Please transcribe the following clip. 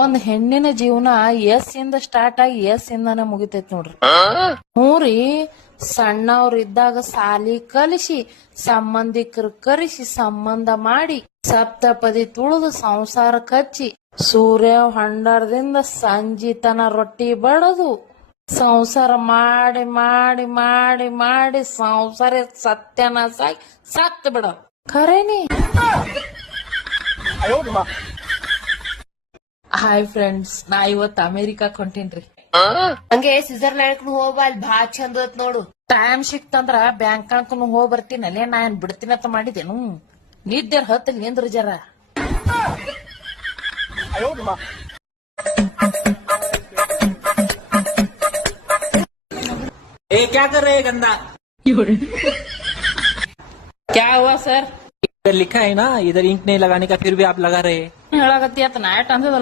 ಒಂದ್ ಹೆಣ್ಣಿನ ಜೀವನ ಎಸ್ ಇಂದ ಸ್ಟಾರ್ಟ್ ಆಗಿ ಎಸ್ ಇಂದಾನೆ ಮುಗಿತೈತ್ ನೋಡ್ರಿ. ಹ್ಞೂರಿ, ಸಣ್ಣವ್ರ ಇದ್ದಾಗ ಸಾಲಿ ಕಲಿಸಿ ಸಂಬಂಧಿಕರು ಕರೆಸಿ ಸಂಬಂಧ ಮಾಡಿ ಸಪ್ತಪದಿ ತುಳಿದು ಸಂಸಾರ ಕಚ್ಚಿ ಸೂರ್ಯ ಹೊಂಡಾರದಿಂದ ಸಂಜಿ ತನ ರೊಟ್ಟಿ ಬಡದು ಸಂಸಾರ ಮಾಡಿ ಮಾಡಿ ಮಾಡಿ ಮಾಡಿ ಸಂಸಾರ ಸತ್ಯನಾಶ ಆಗಿ ಸತ್ ಬಿಡ ಖರೇನಿ. ಹಾಯ್ ಫ್ರೆಂಡ್ಸ್, ನಾ ಇವತ್ ಅಮೇರಿಕಾಕ್ ಹೊಂಟೀನ್ರಿ. ಹಂಗೆ ಸ್ವಿಟ್ಜರ್ಲ್ಯಾಂಡ್ ಹೋಗ್ಬಾ, ಅಲ್ಲಿ ಭಾಳ ಚಂದ ಐತ್ ನೋಡು. ಟೈಮ್ ಸಿಕ್ತಂದ್ರ ಬ್ಯಾಂಕಾಕ್ ಹೋಗ್ ಬರ್ತೀನಲ್ಲೇ. ನಾ ಏನ್ ಬಿಡ್ತೀನಂತ ಮಾಡಿದೇನು? ನಿದ್ದೆ ಹತ್ತಲ್ ನಿಂದ್ರ ಜರ. ए क्या कर रहे हैं गंदा? क्या हुआ सर? इधर लिखा है ना, इधर इंक नहीं लगाने का, फिर भी आप लगा रहे हैं. ಹೇಳಾಗತ್ತಿ ಆತ ನಾಯಟ್ ಅಂದದಲ್ಲ